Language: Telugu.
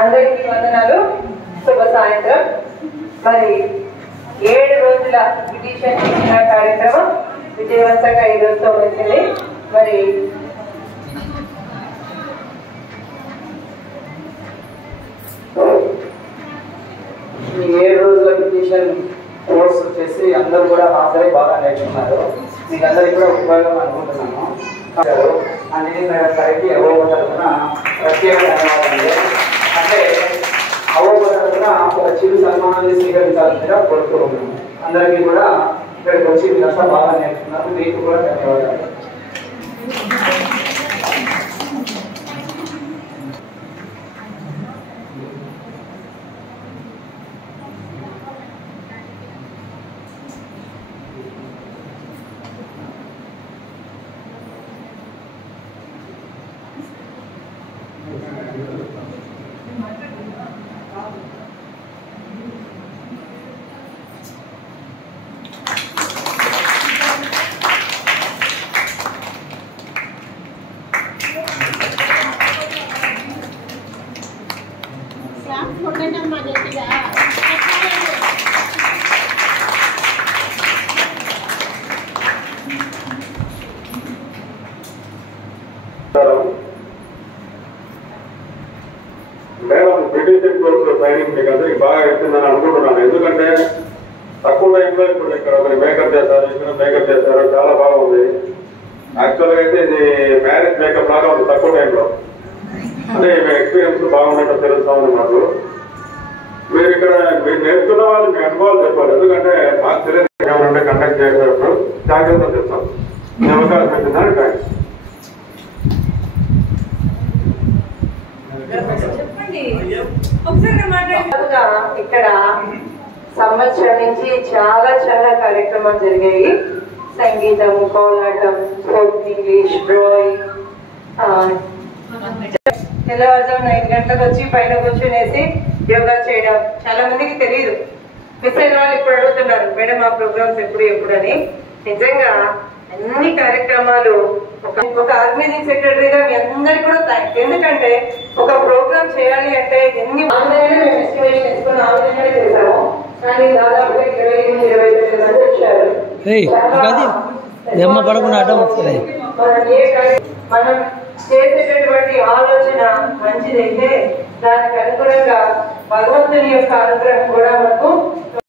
అందరికీ వందనాలు, శుభ సాయంత్రం. మరి 7 రోజుల పిటిషన్ ఇచ్చిన కార్యక్రమం విజయవంతంగా ఈ రోజుతో వచ్చింది. మరి ఈ 7 రోజుల పిటిషన్ కోర్స్ వచ్చేసి అందరూ కూడా హాజరై బాగా నేర్చుకున్నారు. మీకు అందరికీ కూడా ఉపయోగం అనుకుంటున్నాను. అన్ని గారికి అవ్వ తరఫున ప్రత్యేక ధన్యవాదాలు. అంటే అవ్వ తరఫున ఒక చిరు సన్మానాన్ని స్వీకరించాల్సిందిగా కోరుతూ ఉన్నాను. అందరికీ కూడా ఇక్కడికి వచ్చి మీరంతా బాగా నేర్చుకున్నారు. మీకు కూడా ధన్యవాదాలు. మేడం పిటిషన్ కోర్సు ట్రైనింగ్ మీకు అందరికి బాగా ఇస్తుందని అనుకుంటున్నాను. ఎందుకంటే తక్కువ టైంలో ఇప్పుడు ఇక్కడ ఒకరు మేకప్ చేశారు, ఇక్కడ మేకప్ చేశారు, చాలా బాగుంది. యాక్చువల్గా అయితే ఇది మ్యారేజ్ మేకప్ లాగా ఉంది తక్కువ టైంలో. అంటే మీ ఎక్స్పీరియన్స్ బాగున్నట్టు తెలుస్తా ఉంది నాకు. మీరు ఇక్కడ మీరు నేర్చుకున్న వాళ్ళు మీ అనుభవాలు చెప్పాలి. ఎందుకంటే మాకు తెలియదు ఎవరంటే కండక్ట్ చేసేటప్పుడు జాగ్రత్తలు చెప్తాం. మీ అవకాశం పెట్టిందని థ్యాంక్స్. ఇక్కడ సంవత్సరం నుంచి చాలా చాలా కార్యక్రమాలు జరిగాయి. సంగీతం, కోలాటం, స్పోర్ట్స్, ఇంగ్లీష్, డ్రాయింగ్. తెల్లవారుజాము 5 గంటలకు వచ్చి పైన కూర్చునేసి యోగా చేయడం చాలా మందికి తెలియదు. మిస్ అయిన వాళ్ళు ఇప్పుడు అడుగుతున్నారు, మేడం ఆ ప్రోగ్రామ్స్ ఎప్పుడు అని. నిజంగా అన్ని కార్యక్రమాలు ఒక ఆర్గనైజింగ్ సెక్రటరీగా మీ అందరికీ కూడా థ్యాంక్స్. ఎందుకంటే ఒక ప్రోగ్రామ్ చేయాలి అంటే ఎన్ని ఎస్టిమేషన్ వేసుకుని ఆ విధంగానే చేశాము. కానీ దాదాపుగా 20-22 మంది వచ్చారు. మనం చేసేటటువంటి ఆలోచన మంచిదైతే దానికి అనుగుణంగా భగవంతుని యొక్క అనుగ్రహం కూడా మనకు